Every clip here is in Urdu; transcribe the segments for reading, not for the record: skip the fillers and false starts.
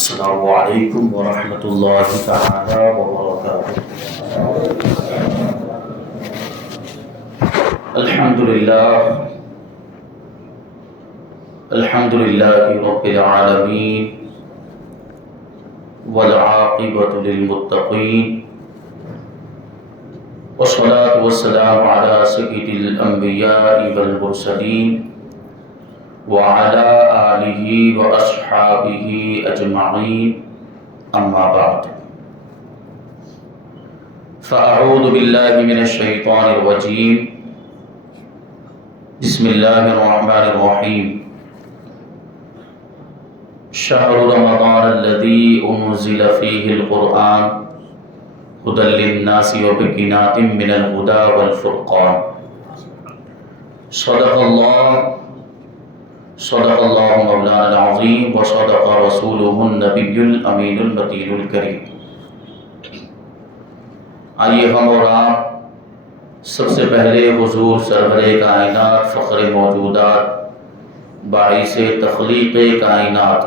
السلام علیکم ورحمۃ اللہ تعالی وبرکاتہ۔ الحمد للہ رب العالمین والعاقبۃ للمتقین والصلاة والسلام علی سید الانبیاء والمرسلین وعلى آلہ واصحابہ اجمعین، اما بعد فاعوذ باللہ من الشیطان الرجیم، بسم اللہ الرحمن الرحیم۔ شہر رمضان الذی انزل فیہ القرآن ھدی للناس وبینات من الھدی والفرقان۔ صدق اللہ مولانا العظیم وصدق رسولہ النبی الامین المتین الکریم۔ آئیے ہم اور آپ سب سے پہلے حضور سرور کائنات، فخر موجودات، باعث تخلیق کائنات،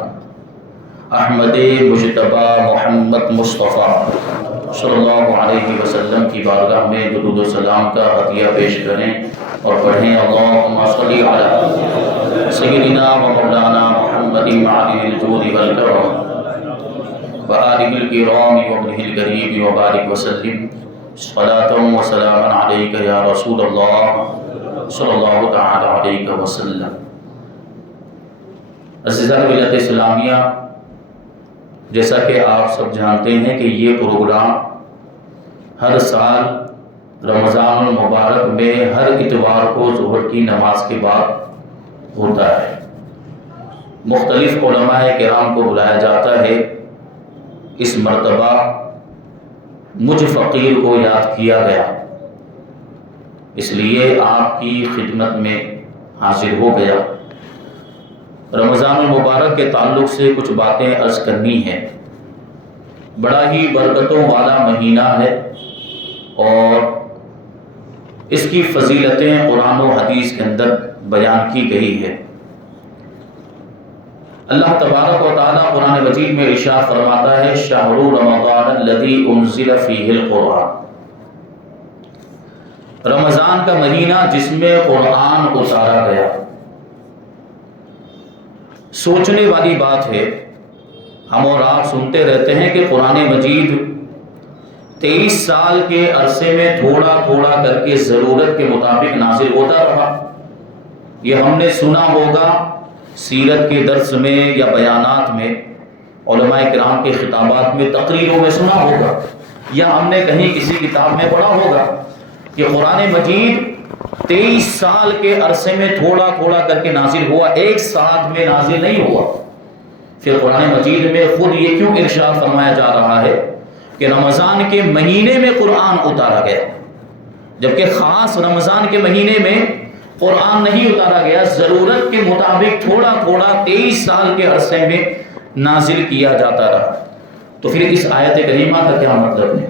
احمد مجتبی محمد مصطفیٰ صلی اللہ علیہ وسلم کی بارگاہ میں درود و سلام کا عطیہ پیش کریں اور پڑھیں اللہم صلی علی سیدنا و مولانا محمد معدن الجود والکرم وآلہ الکرام وابنہ القریب وبارک وسلم صلاۃ و سلام علیک یا رسول اللہ صلی اللہ تعالی علیہ وسلم۔ عزیزان ملت اسلامیہ، جیسا کہ آپ سب جانتے ہیں کہ یہ پروگرام ہر سال رمضان المبارک میں ہر اتوار کو ظہر کی نماز کے بعد ہوتا ہے۔ مختلف علماء کرام کو بلایا جاتا ہے۔ اس مرتبہ مجھ فقیر کو یاد کیا گیا، اس لیے آپ کی خدمت میں حاضر ہو گیا۔ رمضان المبارک کے تعلق سے کچھ باتیں عرض کرنی ہیں۔ بڑا ہی برکتوں والا مہینہ ہے اور اس کی فضیلتیں قرآن و حدیث کے اندر بیان کی گئی ہے۔ اللہ تبارک و تعالیٰ قرآن مجید میں ارشاد فرماتا ہے شہر رمضان الذی انزل فیہ القرآن، رمضان کا مہینہ جس میں قرآن اتارا گیا۔ سوچنے والی بات ہے، ہم اور آپ سنتے رہتے ہیں کہ قرآن مجید 23 سال کے عرصے میں تھوڑا تھوڑا کر کے ضرورت کے مطابق نازل ہوتا رہا۔ یہ ہم نے سنا ہوگا سیرت کے درس میں یا بیانات میں، علماء کرام کے خطابات میں، تقریروں میں سنا ہوگا، یا ہم نے کہیں کسی کتاب میں پڑھا ہوگا کہ قرآن مجید 23 سال کے عرصے میں تھوڑا تھوڑا کر کے نازل ہوا، ایک ساتھ میں نازل نہیں ہوا۔ پھر قرآن مجید میں خود یہ کیوں ارشاد فرمایا جا رہا ہے کہ رمضان کے مہینے میں قرآن اتارا گیا، جبکہ خاص رمضان کے مہینے میں قرآن نہیں اتارا گیا، ضرورت کے مطابق تھوڑا تھوڑا 23 سال کے عرصے میں نازل کیا جاتا رہا۔ تو پھر اس آیت کریمہ کا کیا مطلب ہے؟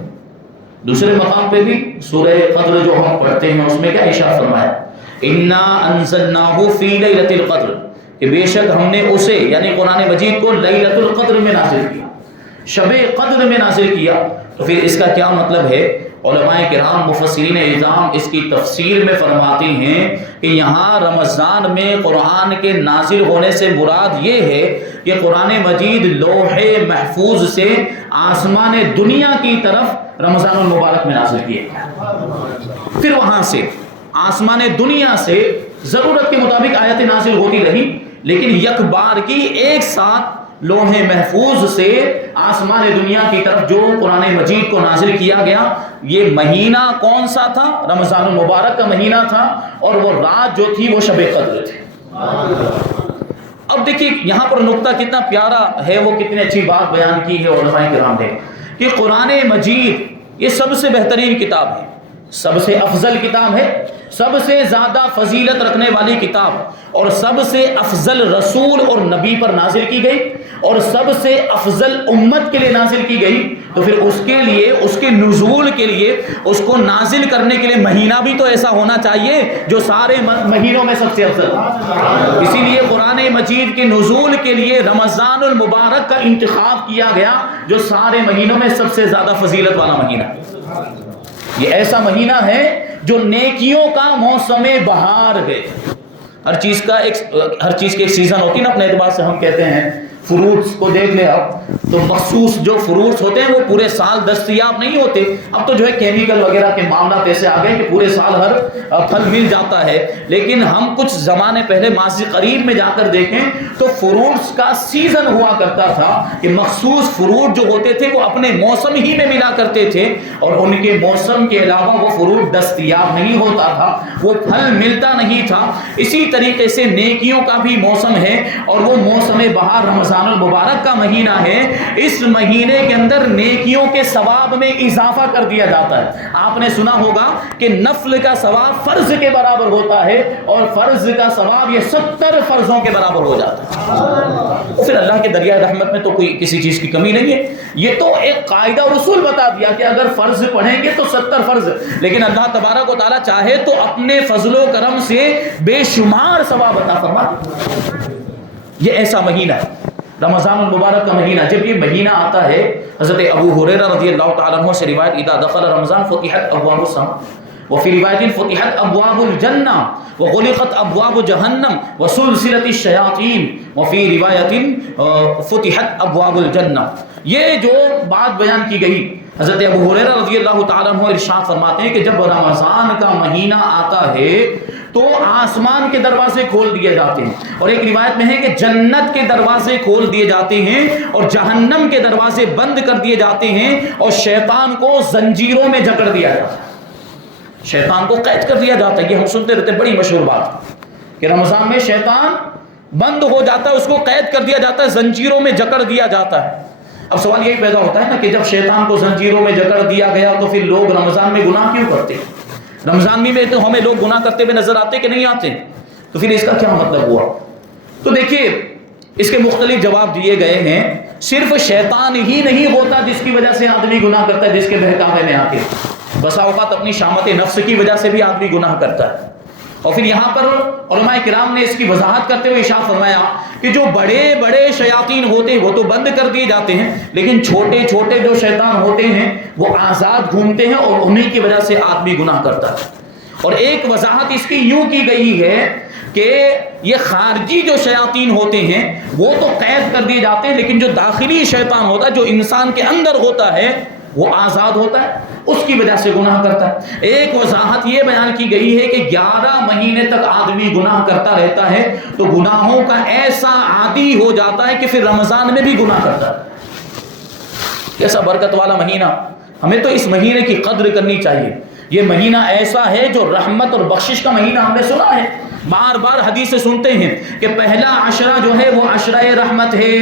دوسرے مقام پہ بھی سورہ قدر جو ہم پڑھتے ہیں اس میں کیا ارشاد فرمایا؟ انا انزلناہ فی لیلۃ القدر، کہ بے شک ہم نے اسے یعنی قرآن مجید کو لیلۃ القدر میں نازل کیا، شب قدر میں نازل کیا۔ تو پھر اس کا کیا مطلب ہے؟ علماء کرام مفسرین اعظام اس کی تفسیر میں فرماتے ہیں کہ یہاں رمضان میں قرآن کے نازل ہونے سے مراد یہ ہے کہ قرآن مجید لوح محفوظ سے آسمان دنیا کی طرف رمضان المبارک میں نازل کیا گیا، پھر وہاں سے آسمان دنیا سے ضرورت کے مطابق آیتیں نازل ہوتی رہی، لیکن یک بار کی ایک ساتھ لوح محفوظ سے آسمان دنیا کی طرف جو قرآن مجید کو نازل کیا گیا۔ یہ مہینہ کون سا تھا؟ رمضان المبارک کا مہینہ تھا، اور وہ رات جو تھی وہ شب قدر تھی۔ اب دیکھیے یہاں پر نقطہ کتنا پیارا ہے، وہ کتنی اچھی بات بیان کی ہے علماء کرام نے کہ قرآن مجید یہ سب سے بہترین کتاب ہے، سب سے افضل کتاب ہے، سب سے زیادہ فضیلت رکھنے والی کتاب، اور سب سے افضل رسول اور نبی پر نازل کی گئی، اور سب سے افضل امت کے لیے نازل کی گئی، تو پھر اس کے لیے اس کے نزول کے لیے اس کو نازل کرنے کے لیے مہینہ بھی تو ایسا ہونا چاہیے جو سارے مہینوں میں سب سے افضل. اسی لیے قرآن مجید کے نزول کے لیے رمضان المبارک کا انتخاب کیا گیا جو سارے مہینوں میں سب سے زیادہ فضیلت والا مہینہ. یہ ایسا مہینہ ہے جو نیکیوں کا موسم بہار ہے. ہر چیز کی ایک سیزن ہوتی ہے نا. اپنے اعتبار سے ہم کہتے ہیں فروٹس کو دیکھ لیں اب تو مخصوص جو فروٹس ہوتے ہیں وہ پورے سال دستیاب نہیں ہوتے. اب تو جو ہے کیمیکل وغیرہ کے معاملات ایسے آ گئے کہ پورے سال ہر پھل مل جاتا ہے. لیکن ہم کچھ زمانے پہلے ماضی قریب میں جا کر دیکھیں تو فروٹس کا سیزن ہوا کرتا تھا کہ مخصوص فروٹ جو ہوتے تھے وہ اپنے موسم ہی میں ملا کرتے تھے اور ان کے موسم کے علاوہ وہ فروٹ دستیاب نہیں ہوتا تھا, وہ پھل ملتا نہیں تھا. اسی طریقے سے نیکیوں کا بھی موسم ہے اور وہ موسم بہار رمضان المبارک کا مہینہ ہے. اس مہینے کے اندر نیکیوں کے ثواب میں اضافہ کر دیا جاتا ہے. آپ نے سنا ہوگا کہ نفل کا ثواب فرض کے برابر ہوتا ہے اور فرض کا ثواب یہ 70 فرضوں کے برابر ہو جاتا ہے. پھر اللہ کے دریائے رحمت میں تو کوئی کسی چیز کی کمی نہیں ہے. یہ تو ایک قاعدہ اور اصول بتا دیا کہ اگر فرض پڑھیں گے تو 70 فرض, لیکن اللہ تبارک و تعالیٰ چاہے تو اپنے فضل و کرم سے بے شمار ثواب عطا فرما. یہ ایسا مہینہ ہے رمضان المبارک کا مہینہ. جب یہ مہینہ آتا ہے, حضرت ابو ہریرہ رضی اللہ تعالیٰ عنہ سے روایت, اذا دخل رمضان فتحت ابواب السماء وفي روایت فتحت ابواب الجنہ وغلقت ابواب جہنم وسلسلت الشیاطین وفي روایت فتحت ابواب الجنہ. یہ جو بات بیان کی گئی, حضرت ابو ہریرہ رضی اللہ تعالیٰ عنہ ارشاد فرماتے ہیں کہ جب رمضان کا مہینہ آتا ہے تو آسمان کے دروازے کھول دیے جاتے ہیں, اور ایک روایت میں ہے کہ جنت کے دروازے کھول دیے جاتے ہیں اور جہنم کے دروازے بند کر دیے جاتے ہیں اور شیطان کو زنجیروں میں جکڑ دیا جاتا ہے, شیطان کو قید کر دیا جاتا ہے. یہ ہم سنتے رہتے ہیں, بڑی مشہور بات کہ رمضان میں شیطان بند ہو جاتا ہے, اس کو قید کر دیا جاتا ہے, زنجیروں میں جکڑ دیا جاتا ہے. اب سوال یہی پیدا ہوتا ہے نا کہ جب شیطان کو زنجیروں میں جکڑ دیا گیا تو پھر لوگ رمضان میں گناہ کیوں کرتے ہیں؟ رمضان میں تو ہمیں لوگ گناہ کرتے ہوئے نظر آتے کہ نہیں آتے, تو پھر اس کا کیا مطلب ہوا؟ تو دیکھیے اس کے مختلف جواب دیے گئے ہیں. صرف شیطان ہی نہیں ہوتا جس کی وجہ سے آدمی گناہ کرتا ہے, جس کے بہکاوے میں آ کے بسا اوقات اپنی شامت نفس کی وجہ سے بھی آدمی گناہ کرتا ہے. اور پھر یہاں پر علماء کرام نے اس کی وضاحت کرتے ہوئے ارشاد فرمایا کہ جو بڑے بڑے شیاطین ہوتے ہیں وہ تو بند کر دیے جاتے ہیں, لیکن چھوٹے چھوٹے جو شیطان ہوتے ہیں وہ آزاد گھومتے ہیں اور انہیں کی وجہ سے آدمی گناہ کرتا ہے. اور ایک وضاحت اس کی یوں کی گئی ہے کہ یہ خارجی جو شیاطین ہوتے ہیں وہ تو قید کر دیے جاتے ہیں, لیکن جو داخلی شیطان ہوتا ہے جو انسان کے اندر ہوتا ہے وہ آزاد ہوتا ہے, اس کی وجہ سے گناہ کرتا ہے. ایک وضاحت یہ بیان کی گئی ہے کہ 11 مہینے تک آدمی گناہ کرتا رہتا ہے تو گناہوں کا ایسا عادی ہو جاتا ہے کہ پھر رمضان میں بھی گناہ کرتا ہے. کیسا برکت والا مہینہ, ہمیں تو اس مہینے کی قدر کرنی چاہیے. یہ مہینہ ایسا ہے جو رحمت اور بخشش کا مہینہ, ہم نے سنا ہے بار بار حدیث سنتے ہیں کہ پہلا عشرہ جو ہے وہ عشرہ رحمت ہے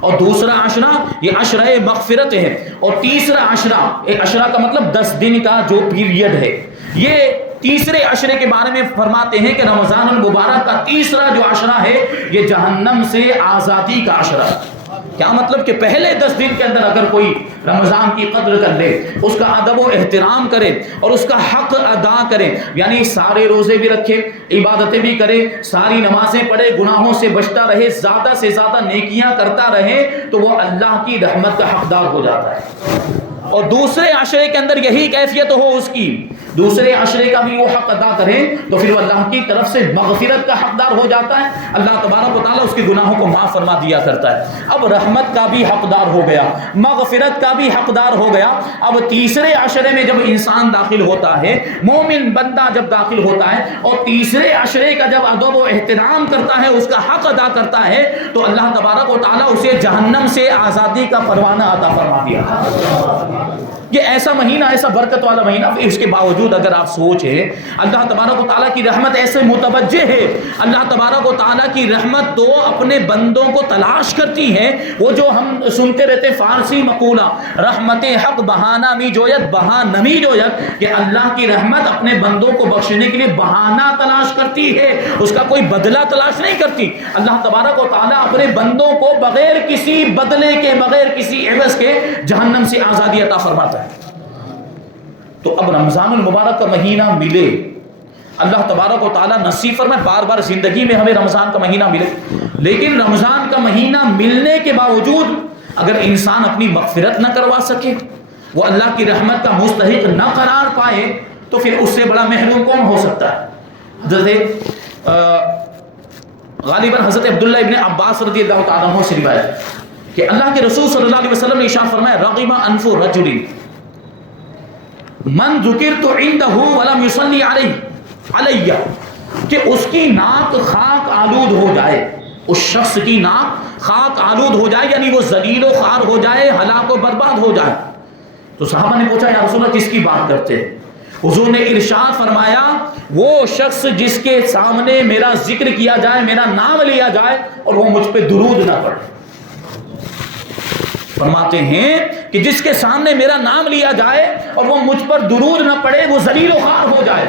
اور دوسرا عشرہ یہ عشرہ مغفرت ہے اور تیسرا عشرہ, ایک عشرہ کا مطلب 10 دن کا جو پیریڈ ہے, یہ تیسرے عشرے کے بارے میں فرماتے ہیں کہ رمضان المبارک کا تیسرا جو عشرہ ہے یہ جہنم سے آزادی کا عشرہ ہے. کیا مطلب کہ پہلے 10 دن کے اندر اگر کوئی رمضان کی قدر کر لے, اس کا ادب و احترام کرے اور اس کا حق ادا کرے, یعنی سارے روزے بھی رکھے, عبادتیں بھی کرے, ساری نمازیں پڑھے, گناہوں سے بچتا رہے, زیادہ سے زیادہ نیکیاں کرتا رہے, تو وہ اللہ کی رحمت کا حقدار ہو جاتا ہے. اور دوسرے عشرے کے اندر یہی کیفیت ہو اس کی, دوسرے عشرے کا بھی وہ حق ادا کرے تو پھر وہ اللہ کی طرف سے مغفرت کا حقدار ہو جاتا ہے. اللہ تبارک و تعالیٰ اس کے گناہوں کو معاف فرما دیا کرتا ہے. اب رحمت کا بھی حقدار ہو گیا, مغفرت کا بھی حقدار ہو گیا. اب تیسرے عشرے میں جب انسان داخل ہوتا ہے, مومن بندہ جب داخل ہوتا ہے اور تیسرے عشرے کا جب ادب و احترام کرتا ہے, اس کا حق ادا کرتا ہے, تو اللہ تبارک و تعالیٰ اسے جہنم سے آزادی کا پروانہ عطا فرما دیا. یہ ایسا مہینہ، ایسا برکت والا مہینہ، اس کے باوجود اگر آپ سوچیں اللہ تبارک و تعالیٰ کی رحمت ایسے متوجہ ہے، اللہ تبارک و تعالیٰ کی رحمت تو اپنے بندوں کو تلاش کرتی ہے۔ وہ جو ہم سنتے رہتے فارسی مقولہ رحمت حق بہانہ می جویت بہا نمی جویت، کہ اللہ کی رحمت اپنے بندوں کو بخشنے کے لیے بہانہ تلاش کرتی ہے، اس کا کوئی بدلہ تلاش نہیں کرتی۔ اللہ تبارک و تعالیٰ اپنے بندوں کو بغیر کسی بدلے کے، بغیر کسی عوض کے جہنم سے آزادی عطا فرماتا ہے۔ تو اب رمضان المبارک کا مہینہ ملے، اللہ تبارک و تعالیٰ نصیب فرمائے بار بار زندگی میں ہمیں رمضان کا مہینہ ملے، لیکن رمضان کا مہینہ ملنے کے باوجود اگر انسان اپنی مغفرت نہ کروا سکے، وہ اللہ کی رحمت کا مستحق نہ قرار پائے، تو پھر اس سے بڑا محروم کون ہو سکتا ہے؟ حضرت غالباً حضرت عبداللہ ابن عباس رضی اللہ تعالیٰ عنہ سے روایت کہ اللہ کے رسول صلی اللہ علیہ وسلم نے ارشاد فرمایا رغم انف رجل من ذکرت عنده ولم يصلي علیہ، کہ اس کی ناک خاک آلود ہو جائے، اس شخص کی ناک خاک آلود ہو جائے، یعنی وہ ذلیل و خوار ہو جائے، ہلاک و برباد ہو جائے۔ تو صحابہ نے پوچھا یا رسول اللہ کس کی بات کرتے ہیں؟ حضور نے ارشاد فرمایا وہ شخص جس کے سامنے میرا ذکر کیا جائے، میرا نام لیا جائے اور وہ مجھ پہ درود نہ پڑھے۔ فرماتے ہیں کہ جس کے سامنے میرا نام لیا جائے اور وہ مجھ پر درود نہ پڑے، وہ ذلیل و خوار ہو جائے۔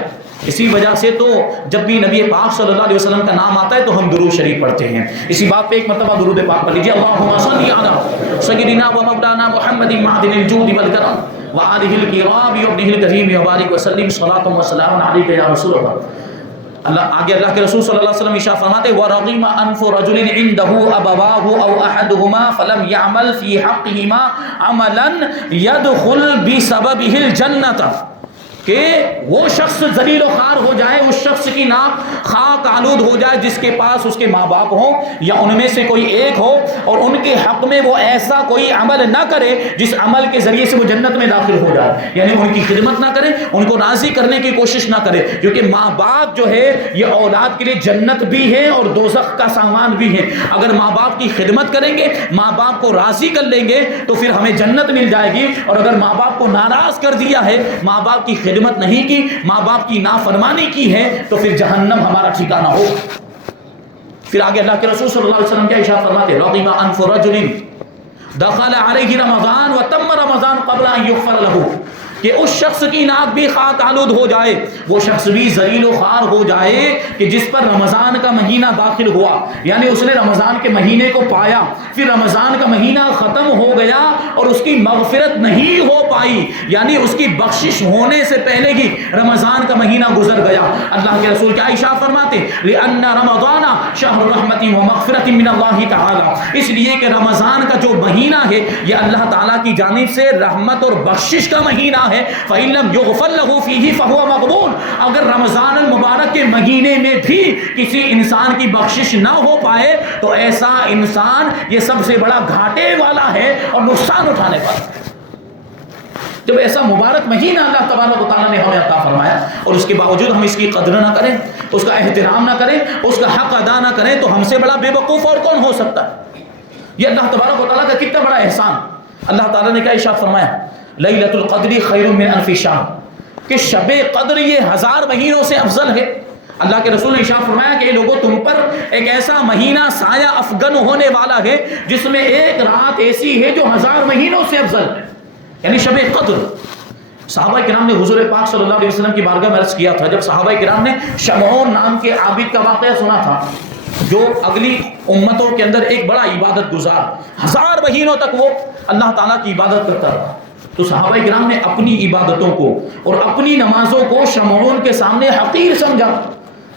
اسی وجہ سے تو جب بھی نبی پاک صلی اللہ علیہ وسلم کا نام آتا ہے تو ہم درود شریف پڑھتے ہیں۔ اسی بات پہ ایک مرتبہ درود پاک پڑھ لیجیے، اللہم صلی علی سیدنا و مولانا محمد معدن الجود والکرم وآلہ الکرام وابنہ الکریم وبارک وسلم صلاۃ و سلام علیک یا رسول اللہ۔ اللہ کے رسول صلی اللہ علیہ وسلم ارشاد فرماتے وَرَغِمَ أَنْفُ رَجُلٍ عِنْدَهُ أَبَوَاهُ أَوْ أَحَدُهُمَا فَلَمْ يَعْمَلْ فِي حَقِّهِمَا عَمَلًا يَدْخُلْ بِسَبَبِهِ الْجَنَّةَ، کہ وہ شخص ذلیل و خوار ہو جائے، اس شخص کی ناک خاک آلود ہو جائے جس کے پاس اس کے ماں باپ ہوں یا ان میں سے کوئی ایک ہو، اور ان کے حق میں وہ ایسا کوئی عمل نہ کرے جس عمل کے ذریعے سے وہ جنت میں داخل ہو جائے، یعنی ان کی خدمت نہ کرے، ان کو راضی کرنے کی کوشش نہ کرے، کیونکہ ماں باپ جو ہے یہ اولاد کے لیے جنت بھی ہے اور دوزخ کا سامان بھی ہے۔ اگر ماں باپ کی خدمت کریں گے، ماں باپ کو راضی کر لیں گے تو پھر ہمیں جنت مل جائے گی، اور اگر ماں باپ کو ناراض کر دیا ہے، ماں باپ کی خدمت نہیں کی، ماں باپ کی نافرمانی کی ہے، تو پھر جہنم ہمارا ٹھکانہ ہو۔ پھر آگے اللہ کے رسول صلی اللہ علیہ وسلم کیا ارشاد فرماتے ہیں رغم انف رجل دخل علیہ رمضان وتم رمضان قبل ان یغفر له، کہ اس شخص کی ناک بھی خاک آلود ہو جائے، وہ شخص بھی ذلیل و خوار ہو جائے کہ جس پر رمضان کا مہینہ داخل ہوا، یعنی اس نے رمضان کے مہینے کو پایا، پھر رمضان کا مہینہ ختم ہو گیا اور اس کی مغفرت نہیں ہو پائی، یعنی اس کی بخشش ہونے سے پہلے ہی رمضان کا مہینہ گزر گیا۔ اللہ کے رسول کیا ارشاد فرماتے لأن رمضان شہر رحمت و مغفرت من اللہ تعالی، اس لیے کہ رمضان کا جو مہینہ ہے یہ اللہ تعالیٰ کی جانب سے رحمت اور بخشش کا مہینہ ہے۔ فَإِن لَمْ يُغْفَرْ لَهُ فِيهِ فَهُوَ مَغْبُونٌ، اگر رمضان المبارک کے مہینے میں بھی کسی انسان کی بخشش نہ ہو پائے تو ایسا انسان یہ سب سے بڑا گھاٹے والا ہے اور نقصان اٹھانے والا ہے۔ جب ایسا مبارک مہینہ اللہ تبارک و تعالیٰ نے ہمیں عطا فرمایا اور اس کے باوجود ہم اس کی قدر نہ کریں، اس کا احترام نہ کریں، اس کا حق ادا نہ کریں، تو ہم سے بڑا بے وقوف اور کون ہو سکتا ہے؟ یہ اللہ تبارک و تعالیٰ کا کتنا بڑا احسان۔ اللہ تعالیٰ نے کیا ارشاد فرمایا لیلۃ القدر خیر من الف شہر، کہ شب قدر یہ 1000 مہینوں سے افضل ہے۔ اللہ کے رسول نے ارشاد فرمایا کہ لوگوں تم پر ایک ایسا مہینہ سایہ افغن ہونے والا ہے جس میں ایک رات ایسی ہے جو 1000 مہینوں سے افضل ہے، یعنی شب قدر۔ صحابہ کرام نے حضور پاک صلی اللہ علیہ وسلم کی بارگاہ میں عرض کیا تھا، جب صحابہ کرام نے شمعون نام کے عابد کا واقعہ سنا تھا جو اگلی امتوں کے اندر ایک بڑا عبادت گزار 1000 مہینوں تک وہ اللہ تعالیٰ کی عبادت کرتا رہا، تو صحابہ کرام نے اپنی عبادتوں کو اور اپنی نمازوں کو شمعون کے سامنے حقیر سمجھا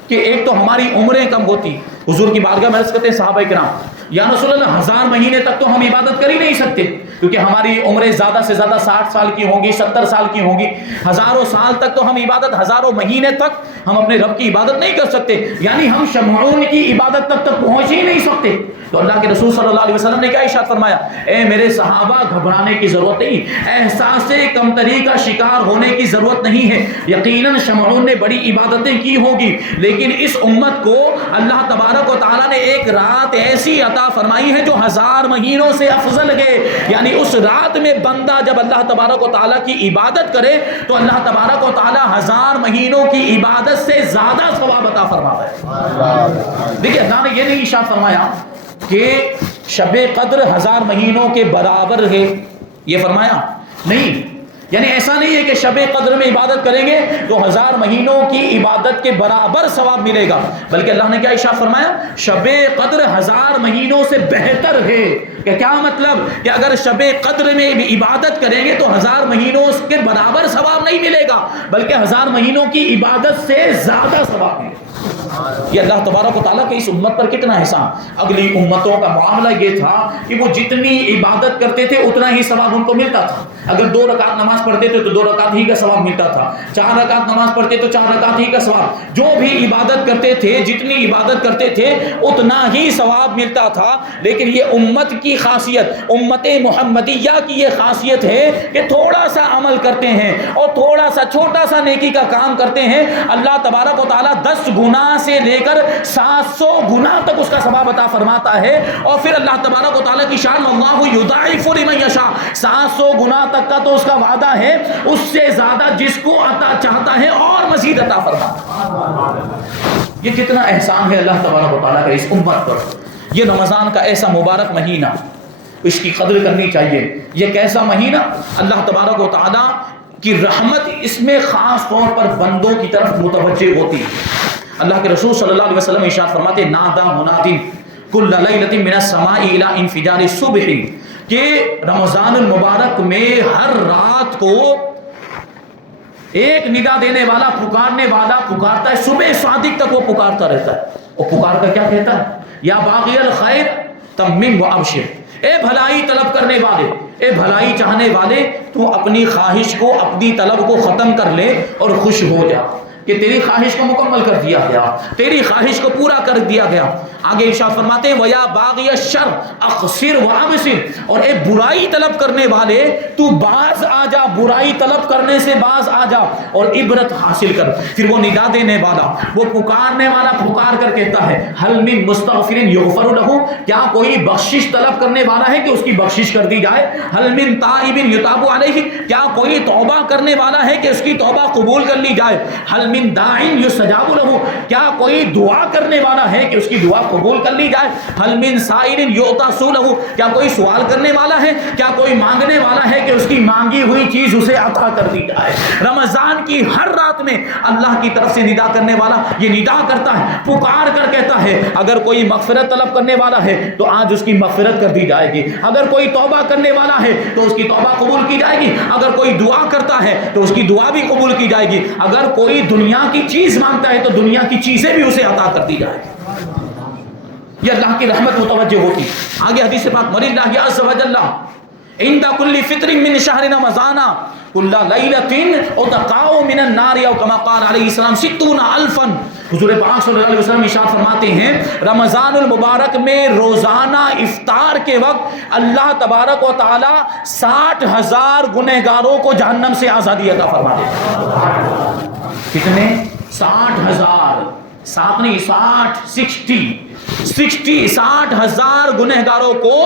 کہ ایک تو ہماری عمریں کم ہوتی۔ حضور کی بارگاہ میں عرض کرتے ہیں صحابہ کرام یا رسول اللہ 1000 مہینے تک تو ہم عبادت کر ہی نہیں سکتے، کیونکہ ہماری عمریں زیادہ سے زیادہ 60 سال کی ہوں گی، 70 سال کی ہوں گی، ہزاروں سال تک تو ہم عبادت، ہزاروں مہینے تک ہم اپنے رب کی عبادت نہیں کر سکتے، یعنی ہم شمعون کی عبادت تک پہنچ ہی نہیں سکتے۔ تو اللہ کے رسول صلی اللہ علیہ وسلم نے کیا ارشاد فرمایا، اے میرے صحابہ گھبرانے کی ضرورت نہیں، احساس کمتری کا شکار ہونے کی ضرورت نہیں ہے۔ یقیناً شمعون نے بڑی عبادتیں کی ہوگی، لیکن اس امت کو اللہ تبارک و تعالیٰ نے ایک رات ایسی عطا فرمائی ہے جو 1000 مہینوں سے افضل ہے، یعنی اس رات میں بندہ جب اللہ تبارک و تعالیٰ کی عبادت کرے تو اللہ تبارک و تعالیٰ 1000 مہینوں کی عبادت سے زیادہ ثواب عطا فرماتا ہے۔ دیکھیے اللہ نے یہ نہیں ارشاد فرمایا کہ شب قدر 1000 مہینوں کے برابر ہے، یہ فرمایا نہیں، یعنی ایسا نہیں ہے کہ شب قدر میں عبادت کریں گے تو 1000 مہینوں کی عبادت کے برابر ثواب ملے گا، بلکہ اللہ نے کیا ارشاد فرمایا، شب قدر 1000 مہینوں سے بہتر ہے۔ کہ کیا مطلب کہ اگر شب قدر میں عبادت کریں گے تو 1000 مہینوں کے برابر ثواب نہیں ملے گا، بلکہ 1000 مہینوں کی عبادت سے زیادہ ثواب ملے گا۔ یہ اللہ تبارک و تعالیٰ کے اس امت پر کتنا احسان۔ اگلی امتوں کا معاملہ یہ تھا کہ وہ جتنی عبادت کرتے تھے اتنا ہی ثواب ان کو ملتا تھا۔ اگر 2 رکعت نماز پڑھتے تھے تو 2 رکعت ہی کا ثواب ملتا تھا، 4 رکعت نماز پڑھتے تو 4 رکعت ہی کا ثواب، جو بھی عبادت کرتے تھے جتنی عبادت کرتے تھے اتنا ہی ثواب ملتا تھا۔ لیکن یہ امت کی خاصیت، امت محمدیہ کی یہ خاصیت ہے کہ تھوڑا سا عمل کرتے ہیں اور تھوڑا سا چھوٹا سا نیکی کا کام کرتے ہیں، اللہ تبارک و تعالیٰ 10 گنا سے لے کر 700 گنا تک اس کا ثواب عطا فرماتا ہے۔ اور پھر اللہ تبارک و تعالیٰ کی شان اللہ یضاعف لمن یشاء، 700 گنا تک کا تو اس کا وعدہ ہے، اس سے زیادہ جس کو عطا چاہتا ہے اور مزید عطا فرماتا ہے۔ یہ کتنا احسان ہے اللہ تبارک و تعالیٰ کا اس امت پر۔ یہ رمضان کا ایسا مبارک مہینہ، اس کی قدر کرنی چاہیے۔ یہ کیسا مہینہ، اللہ تبارک و تعالیٰ کی رحمت اس میں خاص طور پر بندوں کی طرف متوجہ ہوتی ہے۔ اللہ کے رسول صلی اللہ علیہ وسلم ارشاد فرماتے، نادا منادن کل لیلۃ من السماء الی انفجار الصبح، کہ رمضان المبارک میں ہر رات کو ایک ندا دینے والا، پکارنے والا پکارتا ہے، صبح صادق تک وہ پکارتا رہتا ہے۔ وہ پکار کر کیا کہتا ہے، یا باغی الخیر تمم و ابشر، اے بھلائی طلب کرنے والے، اے بھلائی چاہنے والے، تو اپنی خواہش کو، اپنی طلب کو ختم کر لے اور خوش ہو جا کہ تیری خواہش کو مکمل کر دیا گیا، تیری خواہش کو پورا کر دیا گیا۔ آگے ارشاد فرماتے ہیں، وَيَا بَاغِيَ الشَّرِّ أَقْصِرْ وَأَبْصِرْ، اور اے برائی طلب کرنے والے تو باز آ جا، برائی طلب کرنے سے باز آ جا اور عبرت حاصل کر۔ پھر وہ ندا دینے والا، وہ پکارنے والا پکار کر کہتا ہے، هَلْ مِن مُسْتَغْفِرٍ يُغْفَرُ لَهُ، کیا کوئی بخشش طلب کرنے والا ہے کہ اس کی بخشش کر دی جائے؟ هَلْ مِن تَائِبٍ يُتَابُ عَلَيْهِ، کیا کوئی توبہ کرنے والا ہے کہ اس کی توبہ قبول کر لی جائے؟ هَلْ مِن دَاعٍ يُسْتَجَابُ لَهُ، کیا کوئی دعا کرنے والا ہے کہ اس کی دعا قبول کر لی جائے؟ هَلْ مِن سَائِلٍ يُعْطَىٰ سُؤْلَهُ، کیا کوئی سوال کرنے والا ہے، کیا کوئی مانگنے والا ہے کہ اس کی مانگی ہوئی چیز اسے عطا کر دی جائے؟ رمضان کی ہر رات میں اللہ کی طرف سے ندا کرنے والا یہ ندا کرتا ہے، پکار کر کہتا ہے، اگر کوئی مغفرت طلب کرنے والا ہے تو آج اس کی مغفرت کر دی جائے گی، اگر کوئی توبہ کرنے والا ہے تو اس کی توبہ قبول کی جائے گی، اگر کوئی دعا کرتا ہے تو اس کی دعا بھی قبول کی جائے گی، اگر کوئی دنیا کی چیز مانگتا ہے تو دنیا کی چیزیں بھی اسے عطا کر دی جائے گی۔ یہ اللہ کی رحمت متوجہ ہوتی۔ آگے حدیث پاک، وَلِلَّهِ عَزَّ وَجَلَّ عِنْدَ كُلِّ فِطْرٍ مِّن شَهْرِ رَمَضَانَ كُلَّ لَيْلَةٍ عُتَقَاءُ مِنَ النَّارِ، أو كما قال علیہ السلام 60,000۔ حضور پاک صلی اللہ علیہ وسلم ارشاد فرماتے ہیں، رمضان المبارک میں روزانہ افطار کے وقت اللہ تبارک و تعالی 60,000 گنہگاروں کو جہنم سے آزادی عطا فرما دیتا ہے۔ کتنے؟ 60,000، 7 نہیں 60,000 گنہگاروں کو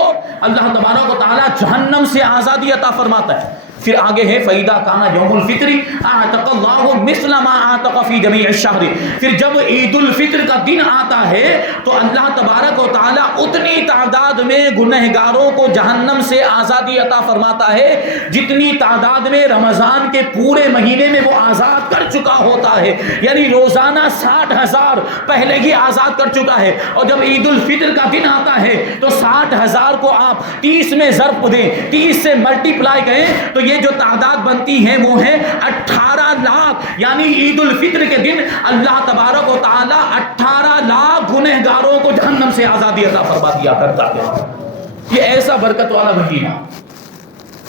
اللہ تبارک و تعالی جہنم سے آزادی عطا فرماتا ہے۔ پھر آگے ہے فَإِذَا كَانَ يَوْمُ الْفِطْرِ أَعْتَقَ اللَّهُ مِثْلَ مَا أَعْتَقَ فِي جَمِيعِ الشَّهْرِ، پھر جب عید الفطر کا دن آتا ہے تو اللہ تبارک و تعالی اتنی تعداد میں گنہگاروں کو جہنم سے آزادی عطا فرماتا ہے جتنی تعداد میں رمضان کے پورے مہینے میں وہ آزاد کر چکا ہوتا ہے، یعنی روزانہ 60,000 پہلے ہی آزاد کر چکا ہے، اور جب عید الفطر کا دن آتا ہے تو 60,000 کو آپ 30 میں ضرب دیں، 30 سے ملٹیپلائی کریں تو یہ جو تعداد بنتی ہے وہ ہے 18 لاکھ، یعنی عید الفطر کے دن اللہ تبارک و تعالی 18 لاکھ گنہگاروں کو جہنم سے آزادی عطا فرما دیا کرتا ہے۔ یہ ایسا برکت والا مہینہ،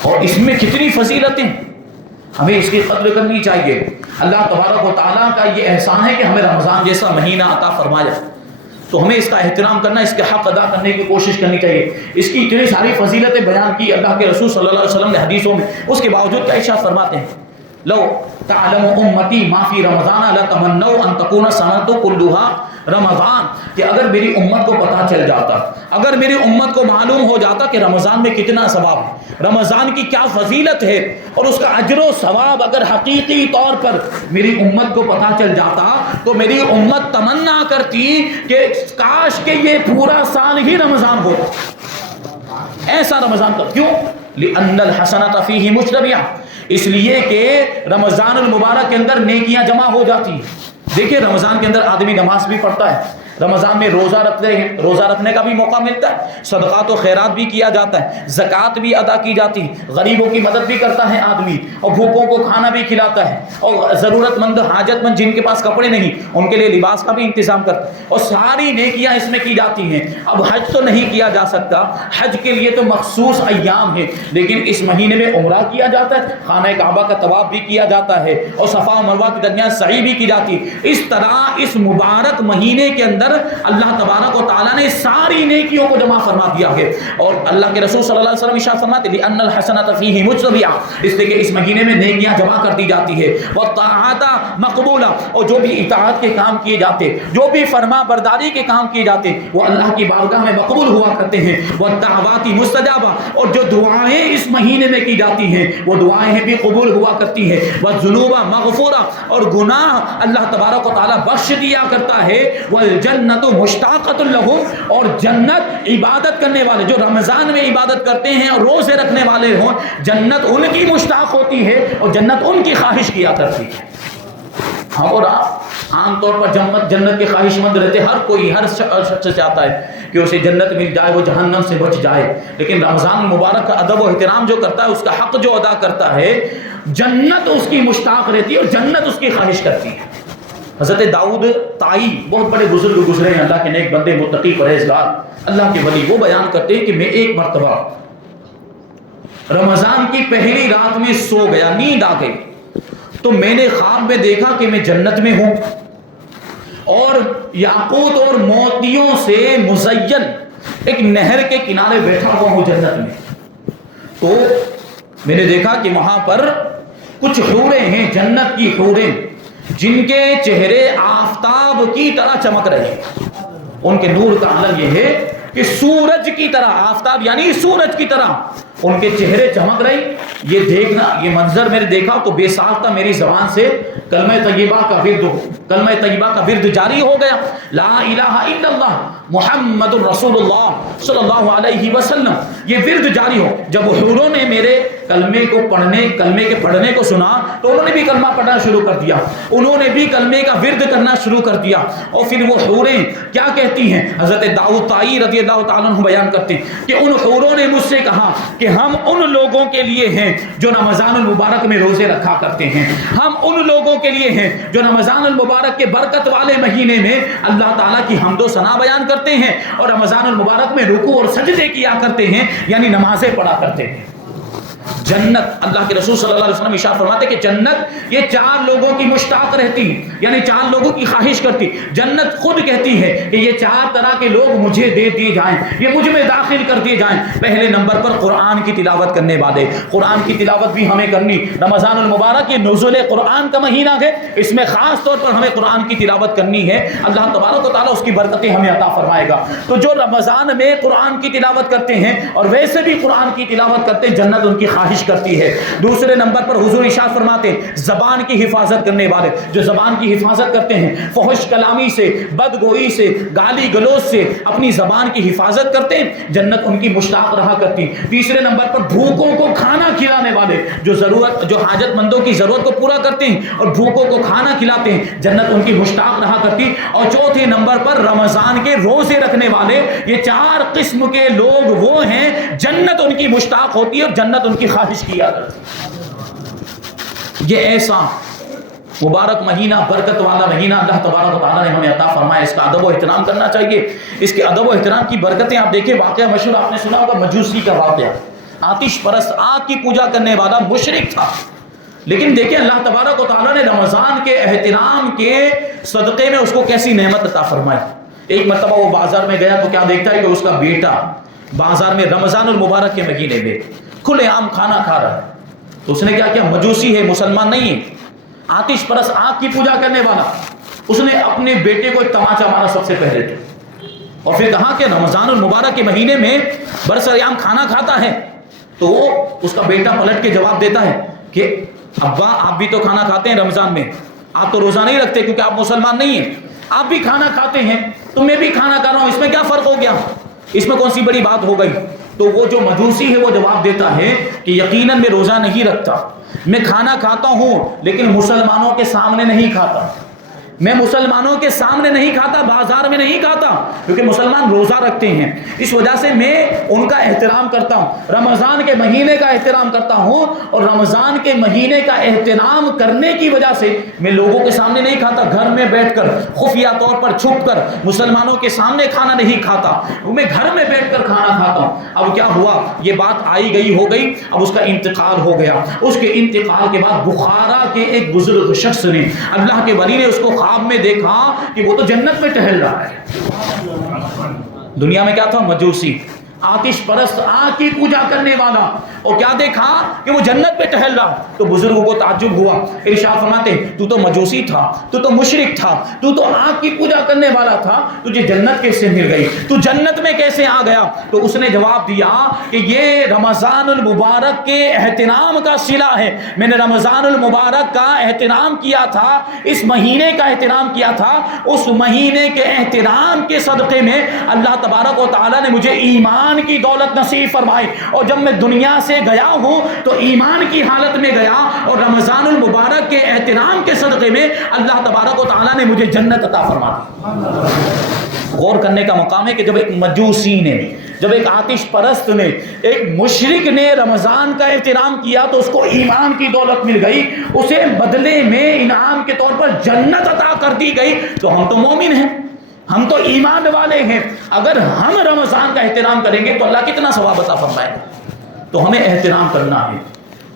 اور اس میں کتنی فضیلتیں، ہمیں اس کی قدر کرنی چاہیے۔ اللہ تبارک و تعالیٰ کا یہ احسان ہے کہ ہمیں رمضان جیسا مہینہ عطا فرمایا، تو ہمیں اس کا احترام کرنا، اس کے حق ادا کرنے کی کوشش کرنی چاہیے۔ اس کی اتنی ساری فضیلتیں بیان کی اللہ کے رسول صلی اللہ علیہ وسلم نے حدیثوں میں، اس کے باوجود کیا ارشاد فرماتے ہیں، لو تعلم امتی ما فی رمضان لتمنوا ان تکون سنۃ کلھا رمضان، کہ اگر میری امت کو پتہ چل جاتا، اگر میری امت کو معلوم ہو جاتا کہ رمضان میں کتنا ثواب ہے، رمضان کی کیا فضیلت ہے اور اس کا اجر و ثواب اگر حقیقی طور پر میری امت کو پتہ چل جاتا تو میری امت تمنا کرتی کہ کاش کہ یہ پورا سال ہی رمضان ہو، ایسا رمضان کا۔ کیوں؟ لأن الحسنۃ فیہ مجتمعہ، اس لیے کہ رمضان المبارک کے اندر نیکیاں جمع ہو جاتی ہیں۔ دیکھیں رمضان کے اندر آدمی نماز بھی پڑھتا ہے، رمضان میں روزہ رکھتے ہیں، روزہ رکھنے کا بھی موقع ملتا ہے، صدقات و خیرات بھی کیا جاتا ہے، زکوٰۃ بھی ادا کی جاتی ہے، غریبوں کی مدد بھی کرتا ہے آدمی، اور بھوکوں کو کھانا بھی کھلاتا ہے، اور ضرورت مند حاجت مند جن کے پاس کپڑے نہیں ان کے لیے لباس کا بھی انتظام کرتا ہے، اور ساری نیکیاں اس میں کی جاتی ہیں۔ اب حج تو نہیں کیا جا سکتا، حج کے لیے تو مخصوص ایام ہے، لیکن اس مہینے میں عمرہ کیا جاتا ہے، خانہ کعبہ کا طواف بھی کیا جاتا ہے، اور صفا و مروہ کے درمیان سعی بھی کی جاتی ہے۔ اس طرح اس مبارک مہینے کے اندر اللہ تبارک و تعالیٰ نے ساری نیکیوں کو جمع فرما دیا ہے، اور اللہ کے رسول صلی اللہ علیہ وسلم ارشاد فرماتے ہیں لأن الحسنۃ فیہ مجتمعہ، اس لیے کہ اس مہینے میں نیکیاں جمع کر دی جاتی ہے، والطاعات مقبولہ، اور جو بھی اطاعت کے کام کیے جاتے، جو بھی فرما برداری کے کام کیے جاتے وہ اللہ کی بارگاہ میں مقبول ہوا کرتے ہیں، والدعوات مستجابہ، اور جو دعائیں اس مہینے میں کی جاتی ہیں وہ دعائیں بھی قبول ہوا کرتی ہیں، والذنوب مغفورہ، اور گناہ اللہ تبارک و تعالیٰ بخش دیا کرتا ہے، والجنت مشتاقۃ لہم، اور جنت عبادت کرنے والے جو رمضان میں عبادت کرتے ہیں اور روزے رکھنے والے ہوں، جنت ان کی مشتاق ہوتی ہے اور جنت ان کی خواہش کیا کرتی ہے۔ ہم اور آپ عام طور پر جنت کے خواہش مند رہتے، ہر کوئی ہر شخص چاہتا ہے کہ اسے جنت مل جائے، وہ جہنم سے بچ جائے، لیکن رمضان مبارک کا ادب و احترام جو کرتا ہے، اس کا حق جو ادا کرتا ہے، جنت اس کی مشتاق رہتی ہے اور جنت اس کی خواہش کرتی ہے۔ حضرت داؤد طائی بہت بڑے بزرگ گزرے ہیں، اللہ کے نیک بندے، متقی پرہیزگار، اللہ کے ولی، وہ بیان کرتے ہیں کہ میں ایک مرتبہ رمضان کی پہلی رات میں سو گیا، نیند آ گئی، تو میں نے خواب میں دیکھا کہ میں جنت میں ہوں اور یاقوت اور موتیوں سے مزین ایک نہر کے کنارے بیٹھا ہوا ہوں جنت میں۔ تو میں نے دیکھا کہ وہاں پر کچھ حوریں ہیں، جنت کی حوریں، جن کے چہرے آفتاب کی طرح چمک رہے ہیں۔ ان کے نور کا عالم یہ ہے کہ سورج کی طرح، آفتاب یعنی سورج کی طرح ان کے چہرے چمک رہے۔ یہ دیکھنا، یہ منظر میں نے دیکھا تو بے ساختہ میری زبان سے کلمہ طیبہ کا ورد جاری ہو گیا، لا الہ الا اللہ محمد الرسول اللہ صلی اللہ علیہ وسلم، یہ ورد جاری ہو۔ جب حوروں نے میرے کلمے کے پڑھنے کو سنا تو انہوں نے بھی کلمہ پڑھنا شروع کر دیا، انہوں نے بھی کلمے کا ورد کرنا شروع کر دیا۔ اور پھر وہ حوریں کیا کہتی ہیں، حضرت داؤد طائی رضی اللہ تعالیٰ عنہ بیان کرتے ہیں کہ ان حوروں نے مجھ سے کہا کہ ہم ان لوگوں کے لیے ہیں جو رمضان المبارک میں روزے رکھا کرتے ہیں، ہم ان لوگوں کے لیے ہیں جو رمضان المبارک کے برکت والے مہینے میں اللہ تعالیٰ کی حمد و ثنا بیان کرتے ہیں اور رمضان المبارک میں رکوع اور سجدے کیا کرتے ہیں، یعنی نمازیں پڑھا کرتے ہیں۔ جنت، اللہ کے رسول صلی اللہ علیہ وسلم ارشاد فرماتے کہ جنت یہ چار لوگوں کی مشتاق رہتی، یعنی چار لوگوں کی خواہش کرتی۔ جنت خود کہتی ہے کہ یہ چار طرح کے لوگ مجھے دے دیے جائیں، یہ مجھ میں داخل کر دیے جائیں۔ پہلے نمبر پر قرآن کی تلاوت کرنے والے، قرآن کی تلاوت بھی ہمیں کرنی۔ رمضان المبارک یہ نزول قرآن کا مہینہ ہے، اس میں خاص طور پر ہمیں قرآن کی تلاوت کرنی ہے، اللہ تبارک و تعالیٰ اس کی برکتیں ہمیں عطا فرمائے گا۔ تو جو رمضان میں قرآن کی تلاوت کرتے ہیں اور ویسے بھی قرآن کی تلاوت کرتے ہیں، جنت ان کی خواہش کرتی ہے۔ دوسرے نمبر پر حضور ارشاد فرماتے ہیں زبان کی حفاظت کرنے والے، جو زبان کی حفاظت کرتے ہیں، فحش کلامی سے، بدگوئی سے، گالی گلوچ سے اپنی زبان کی حفاظت کرتے ہیں، جنت ان کی مشتاق رہا کرتی۔ تیسرے نمبر پر بھوکوں کو کھانا کھلانے والے، جو حاجت مندوں کی ضرورت کو پورا کرتے ہیں اور بھوکوں کو کھانا کھلاتے ہیں، جنت ان کی مشتاق رہا کرتی۔ اور چوتھے نمبر پر رمضان کے روزے رکھنے والے، یہ چار قسم کے لوگ وہ ہیں جنت ان کی مشتاق ہوتی ہے اور جنت ان کی خواہش کیا کرتی۔ یہ ایسا مبارک مہینہ، برکت والا مہینہ اللہ تبارک و تعالیٰ نے ہمیں عطا فرمایا، اس کا ادب و احترام کرنا چاہیے۔ اس کے ادب و احترام کی برکتیں آپ دیکھیں، واقعہ مشہور آپ نے سنا ہوگا مجوسی کا واقعہ، آتش پرست، آگ کی پوجا کرنے والا مشرک تھا، لیکن دیکھیں اللہ تبارک و تعالیٰ نے رمضان کے احترام کے صدقے میں اس کو کیسی نعمت عطا فرمائی. ایک مرتبہ وہ بازار میں گیا تو کیا دیکھتا ہے کہ اس کا بیٹا بازار میں رمضان المبارک کے مہینے میں کھلے عام کھانا کھا رہا ہے. تو اس نے کیا کیا، مجوسی ہے، مسلمان نہیں ہے، آتش پرست، آگ کی پوجا کرنے والا، اس نے اپنے بیٹے کو ایک تماچا مارا سب سے پہلے تو، اور پھر کہا کہ رمضان المبارک کے مہینے میں برسر عام کھانا کھاتا ہے. تو وہ اس کا بیٹا پلٹ کے جواب دیتا ہے کہ ابا آپ بھی تو کھانا کھاتے ہیں رمضان میں، آپ تو روزہ نہیں رکھتے کیونکہ آپ مسلمان نہیں ہیں، آپ بھی کھانا کھاتے ہیں تو میں بھی کھانا کھا رہا ہوں، اس میں کیا فرق ہو گیا، اس میں کون سی بڑی بات ہو گئی. تو وہ جو مجوسی ہے وہ جواب دیتا ہے کہ یقیناً میں روزہ نہیں رکھتا، میں کھانا کھاتا ہوں لیکن مسلمانوں کے سامنے نہیں کھاتا، میں مسلمانوں کے سامنے نہیں کھاتا، بازار میں نہیں کھاتا، کیونکہ مسلمان روزہ رکھتے ہیں، اس وجہ سے میں ان کا احترام کرتا ہوں، رمضان کے مہینے کا احترام کرتا ہوں، اور رمضان کے مہینے کا احترام کرنے کی وجہ سے میں لوگوں کے سامنے نہیں کھاتا، گھر میں بیٹھ کر خفیہ طور پر چھپ کر مسلمانوں کے سامنے کھانا نہیں کھاتا، میں گھر میں بیٹھ کر کھانا کھاتا ہوں. اب کیا ہوا، یہ بات آئی گئی ہو گئی، اب اس کا انتقال ہو گیا. اس کے انتقال کے بعد بخارا کے ایک بزرگ شخص نے، اللہ کے ولی نے اس کو خواب میں دیکھا کہ وہ تو جنت میں ٹہل رہا ہے. دنیا میں کیا تھا، مجوسی، آتش پرست، آگ کی پوجا کرنے والا، اور کیا دیکھا کہ وہ جنت پہ ٹہل رہا. تو بزرگوں کو تعجب ہوا. ارشاد فرماتے تو تو مجوسی تھا، تو تو مشرک تھا، تو تو آگ کی پوجا کرنے والا تھا، تجھے جنت کیسے مل گئی، تو جنت میں کیسے آ گیا؟ تو اس نے جواب دیا کہ یہ رمضان المبارک کے احترام کا صلہ ہے، میں نے رمضان المبارک کا احترام کیا تھا، اس مہینے کا احترام کیا تھا، اس مہینے کے احترام کے صدقے میں اللہ تبارک و تعالیٰ نے مجھے ایمان کی دولت نصیب فرمائی، اور جب میں دنیا سے گیا ہوں تو ایمان کی حالت میں گیا، اور رمضان المبارک کے احترام کے صدقے میں اللہ تبارک و تعالیٰ نے مجھے جنت عطا فرما دی. غور کرنے کا مقام ہے کہ جب ایک مجوسی نے، جب ایک آتش پرست نے، ایک مشرک نے رمضان کا احترام کیا تو اس کو ایمان کی دولت مل گئی، اسے بدلے میں انعام کے طور پر جنت عطا کر دی گئی. تو ہم تو مومن ہیں، ہم تو ایمان والے ہیں، اگر ہم رمضان کا احترام کریں گے تو اللہ کتنا ثواب عطا فرمائے گا. تو ہمیں احترام کرنا ہے،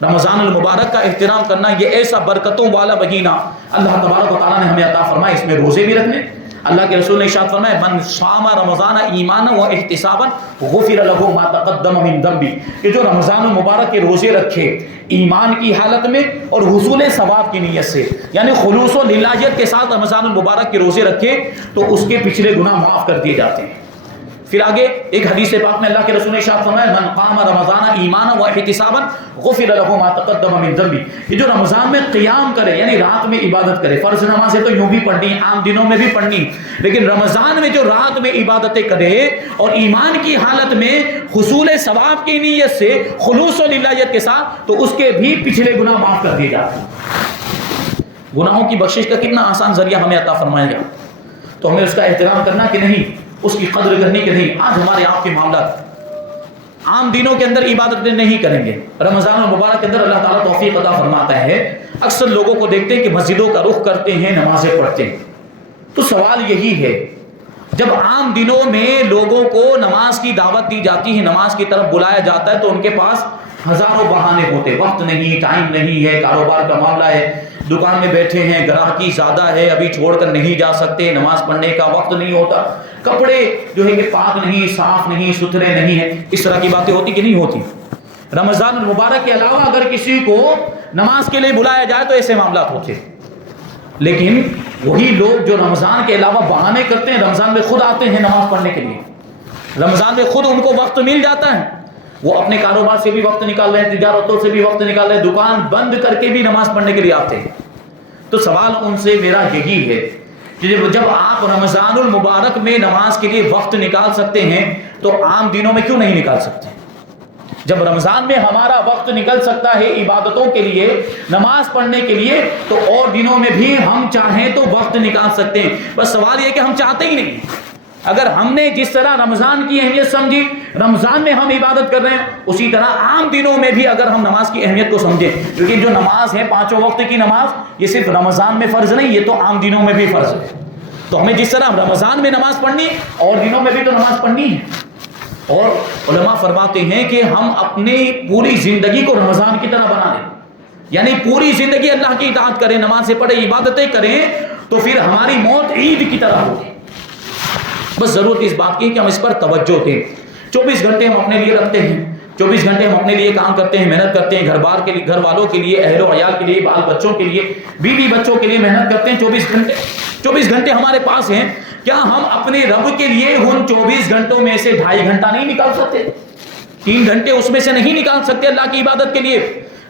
رمضان المبارک کا احترام کرنا. یہ ایسا برکتوں والا مہینہ اللہ تبارک و تعالیٰ نے ہمیں عطا فرمایا، اس میں روزے بھی رکھنے. اللہ کے رسول نے ارشاد فرمایا من صام رمضان ایمانا و احتسابا غفر له ما تقدم من ذنبه، کہ جو رمضان المبارک کے روزے رکھے ایمان کی حالت میں اور حصول ثواب کی نیت سے، یعنی خلوص و للہیت کے ساتھ رمضان المبارک کے روزے رکھے تو اس کے پچھلے گناہ معاف کر دیے جاتے ہیں. پھر آگے ایک حدیث پاک میں اللہ کے رسول نے ارشاد فرمایا من قام رمضان ایمانا و احتسابا غفر له ما تقدم من ذنبه، کہ جو رمضان میں قیام کرے یعنی رات میں عبادت کرے، فرض نمازیں تو یوں بھی پڑھنی، عام دنوں میں بھی پڑھنی، لیکن رمضان میں جو رات میں عبادتیں کرے اور ایمان کی حالت میں حصول ثواب کی نیت سے خلوص و للہیت کے ساتھ، تو اس کے بھی پچھلے گناہ معاف کر دیے جاتے ہیں. گناہوں کی بخشش کا کتنا آسان ذریعہ ہمیں عطا فرمایا گیا. تو ہمیں اس کا احترام کرنا کہ نہیں، اس کی قدر کرنی کہ نہیں. آج ہمارے آپ کے معاملات عام دنوں کے اندر عبادت نہیں کریں گے، رمضان المبارک کے اندر اللہ تعالیٰ توفیق عطا فرماتا ہے. اکثر لوگوں کو دیکھتے ہیں کہ مسجدوں کا رخ کرتے ہیں، نمازیں پڑھتے ہیں. تو سوال یہی ہے، جب عام دنوں میں لوگوں کو نماز کی دعوت دی جاتی ہے، نماز کی طرف بلایا جاتا ہے، تو ان کے پاس ہزاروں بہانے ہوتے، وقت نہیں، ٹائم نہیں ہے، کاروبار کا معاملہ ہے، دکان میں بیٹھے ہیں، گراہکی زیادہ ہے، ابھی چھوڑ کر نہیں جا سکتے، نماز پڑھنے کا وقت نہیں ہوتا، کپڑے جو ہے کہ پاک نہیں، صاف نہیں، ستھرے نہیں ہیں. اس طرح کی باتیں ہوتی کہ نہیں ہوتی؟ رمضان المبارک کے علاوہ اگر کسی کو نماز کے لیے بلایا جائے تو ایسے معاملات ہوتے. لیکن وہی لوگ جو رمضان کے علاوہ بہانے کرتے ہیں، رمضان میں خود آتے ہیں نماز پڑھنے کے لیے، رمضان میں خود ان کو وقت مل جاتا ہے، وہ اپنے کاروبار سے بھی وقت نکال رہے ہیں، تجارتوں سے بھی وقت نکال رہے ہیں، دکان بند کر کے بھی نماز پڑھنے کے لیے آتے ہیں. تو سوال ان سے میرا یہی ہے کہ جب آپ رمضان المبارک میں نماز کے لیے وقت نکال سکتے ہیں تو عام دنوں میں کیوں نہیں نکال سکتے؟ جب رمضان میں ہمارا وقت نکل سکتا ہے عبادتوں کے لیے، نماز پڑھنے کے لیے، تو اور دنوں میں بھی ہم چاہیں تو وقت نکال سکتے ہیں. بس سوال یہ کہ ہم چاہتے ہی نہیں. اگر ہم نے جس طرح رمضان کی اہمیت سمجھی، رمضان میں ہم عبادت کر رہے ہیں، اسی طرح عام دنوں میں بھی اگر ہم نماز کی اہمیت کو سمجھیں، کیونکہ جو نماز ہے پانچوں وقت کی نماز، یہ صرف رمضان میں فرض نہیں، یہ تو عام دنوں میں بھی فرض ہے. تو ہمیں جس طرح رمضان میں نماز پڑھنی اور دنوں میں بھی تو نماز پڑھنی ہے. اور علماء فرماتے ہیں کہ ہم اپنی پوری زندگی کو رمضان کی طرح بنا دیں. یعنی پوری زندگی اللہ کی اطاعت کریں، نمازیں پڑھیں، عبادتیں کریں، تو پھر ہماری موت عید کی طرح ہوگی۔ بس ضرورت اس بات کی کہ ہم اس پر توجہ دیں۔ 24 گھنٹے ہم اپنے لیے رکھتے ہیں، 24 گھنٹے ہم اپنے لیے کام کرتے ہیں، محنت کرتے ہیں، گھر بار کے لیے، گھر والوں کے لیے، اہل و عیال کے لیے، بال بچوں کے لیے، بیوی بچوں کے لیے محنت کرتے ہیں 24 گھنٹے ہمارے پاس ہیں۔ کیا ہم اپنے رب کے لیے ان 24 گھنٹوں میں سے 2.5 گھنٹہ نہیں نکال سکتے؟ 3 گھنٹے اس میں سے نہیں نکال سکتے اللہ کی عبادت کے لیے؟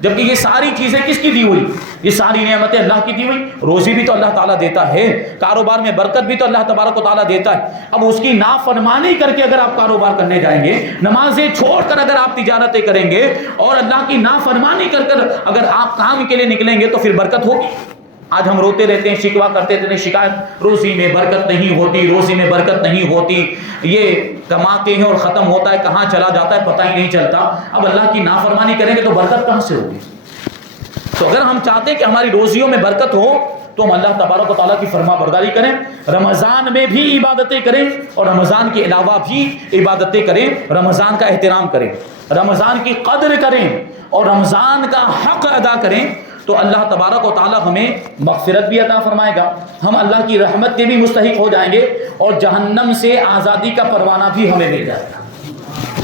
جبکہ یہ ساری چیزیں کس کی دی ہوئی؟ یہ ساری نعمتیں اللہ کی دی ہوئی۔ روزی بھی تو اللہ تعالیٰ دیتا ہے، کاروبار میں برکت بھی تو اللہ تبارک و تعالیٰ دیتا ہے۔ اب اس کی نافرمانی کر کے اگر آپ کاروبار کرنے جائیں گے، نمازیں چھوڑ کر اگر آپ تجارتیں کریں گے، اور اللہ کی نافرمانی کر کر اگر آپ کام کے لیے نکلیں گے، تو پھر برکت ہوگی؟ آج ہم روتے رہتے ہیں، شکوہ کرتے رہتے ہیں، شکایت، روزی میں برکت نہیں ہوتی، روزی میں برکت نہیں ہوتی، یہ کماتے ہیں اور ختم ہوتا ہے، کہاں چلا جاتا ہے پتہ ہی نہیں چلتا۔ اب اللہ کی نافرمانی کریں گے تو برکت کہاں سے ہوگی؟ تو اگر ہم چاہتے ہیں کہ ہماری روزیوں میں برکت ہو، تو ہم اللہ تبارک و تعالیٰ کی فرما برداری کریں، رمضان میں بھی عبادتیں کریں اور رمضان کے علاوہ بھی عبادتیں کریں، رمضان کا احترام کریں، رمضان کی قدر کریں اور رمضان کا حق ادا کریں، تو اللہ تبارک و تعالیٰ ہمیں مغفرت بھی عطا فرمائے گا، ہم اللہ کی رحمت کے بھی مستحق ہو جائیں گے، اور جہنم سے آزادی کا پروانہ بھی ہمیں مل جائے گا۔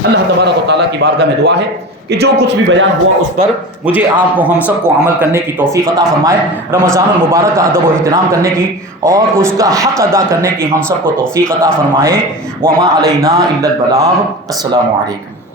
اللہ تبارک و تعالیٰ کی بارگاہ میں دعا ہے کہ جو کچھ بھی بیان ہوا اس پر مجھے، آپ کو، ہم سب کو عمل کرنے کی توفیق عطا فرمائے، رمضان المبارک کا ادب و احترام کرنے کی اور اس کا حق ادا کرنے کی ہم سب کو توفیق عطا فرمائے۔ وما علینا الا البلاغ۔ السلام علیکم۔